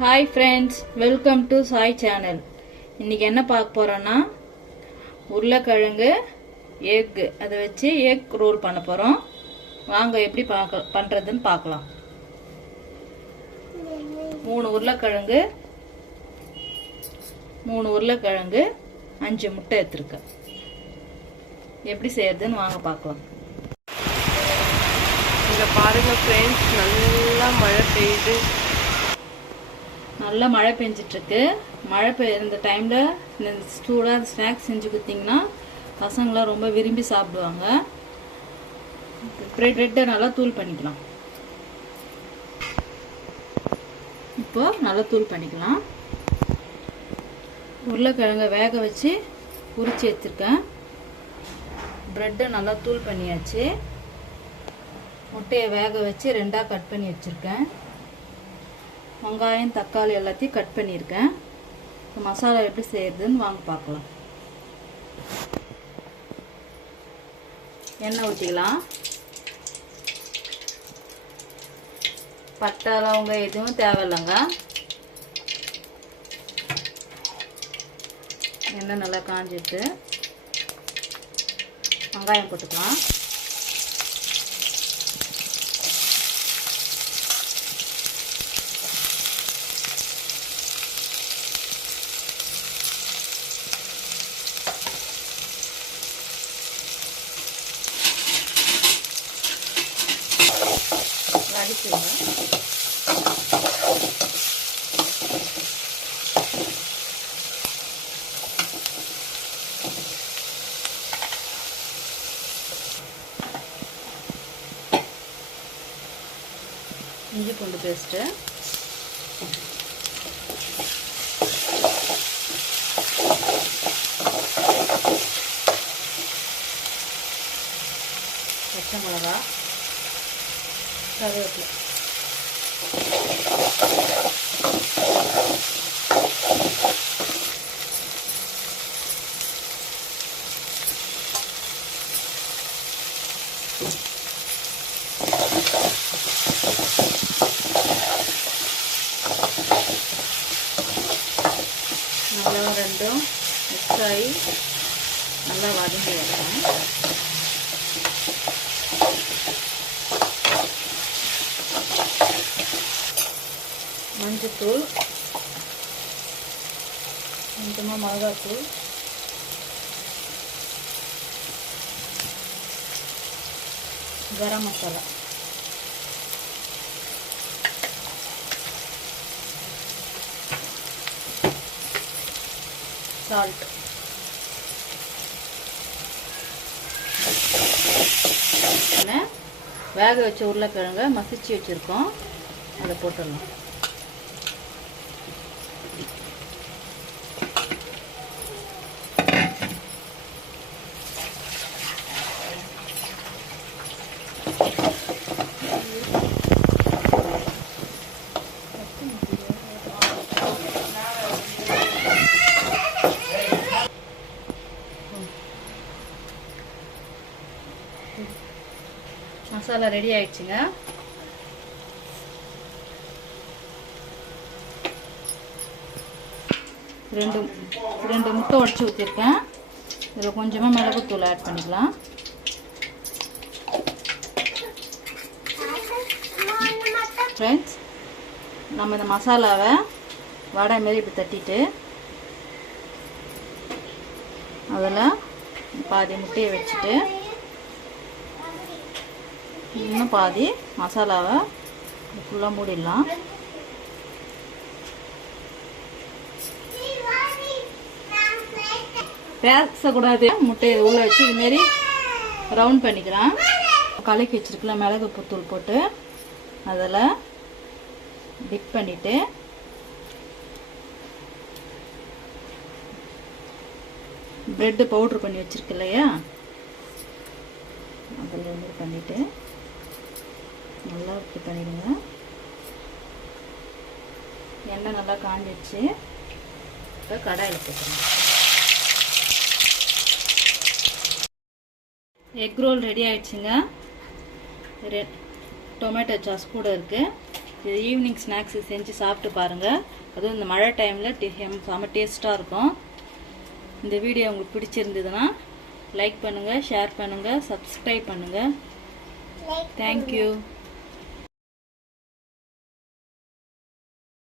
Hi friends, welcome to Sai channel. இன்றைக்கி என்ன பார்க்க போகிறோன்னா உருளைக்கிழங்கு எக்கு அதை வச்சு எக் ரோல் பண்ண போகிறோம். வாங்க எப்படி பண்ணுறதுன்னு பார்க்கலாம். 3 உருளைக்கிழங்கு 5 முட்டை எடுத்துருக்கேன். எப்படி செய்யறதுன்னு வாங்க பார்க்கலாம். இங்கே பாருங்கள் ஃப்ரெண்ட்ஸ், நல்லா மழை பெய்யுது. நல்லா மழை பெஞ்சிட்ருக்கு. மழை பெய்யுற டைமில் இந்த சூடாக ஸ்நாக்ஸ் செஞ்சு கொடுத்தீங்கன்னா பசங்களாம் ரொம்ப விரும்பி சாப்பிடுவாங்க. ப்ரெட்டை நல்லா தூள் பண்ணிக்கலாம். இப்போ நல்லா தூள் பண்ணிக்கலாம். உருளைக்கிழங்கை வேக வச்சு உரிச்சு எடுத்துருக்கேன். ப்ரெட்டை நல்லா தூள் பண்ணியாச்சு. முட்டையை வேக வச்சு 2ஆக கட் பண்ணி வச்சுருக்கேன். வெங்காயம் தக்காளி எல்லாத்தையும் கட் பண்ணியிருக்கேன். மசாலா எப்படி செய்யறதுன்னு வாங்க பார்க்கலாம். எண்ணெய் ஊற்றிக்கலாம். பட்டை லவங்க எதுவும் தேவையில்லைங்க. எண்ணெய் நல்லா காஞ்சிட்டு வெங்காயம் போட்டுக்கலாம். இஞ்சி பூண்டு பேஸ்ட்டு, பச்சை மிளகா, கருவேப்பிலை, நல்லா ரெண்டும் மிக்ஸ் ஆகி நல்லா வதங்கி வரணும். மஞ்சத்தூள், கொஞ்சமாக மிளகாத்தூள், கரம் மசாலா, சால்ட், வேக வச்ச உருளைக்கிழங்க மசிச்சு வச்சுருக்கோம். அதை போட்டுடலாம். மசாலா ரெடி ஆயிடுச்சுங்க. ரெண்டு முட்டை உடச்சி ஊற்றிருக்கேன். இதில் கொஞ்சமாக மிளகுத்தூள் ஆட் பண்ணிக்கலாம். ஃப்ரெண்ட்ஸ், நம்ம இந்த மசாலாவை வடை மாரி இப்படி தட்டிட்டு அதில் பாதி முட்டையை வச்சுட்டு இன்னும் பாதி மசாலாவை ஃபுல்லாக மூடிடலாம். பேசக்கூடாது. முட்டையை உள்ளே வச்சு இதுமாரி ரவுண்ட் பண்ணிக்கலாம். கலக்கி வச்சுருக்கலாம். மிளகு தூள் போட்டு அதில் டிப் பண்ணிவிட்டு ப்ரெட்டு பவுட்ரு பண்ணி வச்சுருக்கு இல்லையா, அதில் வந்து பண்ணிவிட்டு நல்லா இப்படி பண்ணிடுங்க. எண்ணெய் நல்லா காஞ்சிடுச்சு. இப்போ கடாயில் போட்டுருங்க. எக் ரோல் ரெடி ஆயிடுச்சுங்க. டொமேட்டோ சாஸ் கூட இருக்குது. இது ஈவினிங் ஸ்நாக்ஸ் செஞ்சு சாப்பிட்டு பாருங்கள். அதுவும் இந்த மழை டைமில் செம்ம டேஸ்ட்டாக இருக்கும். இந்த வீடியோ உங்களுக்கு பிடிச்சிருந்ததுன்னா லைக் பண்ணுங்கள், ஷேர் பண்ணுங்கள், சப்ஸ்கிரைப் பண்ணுங்கள். தேங்க்யூ.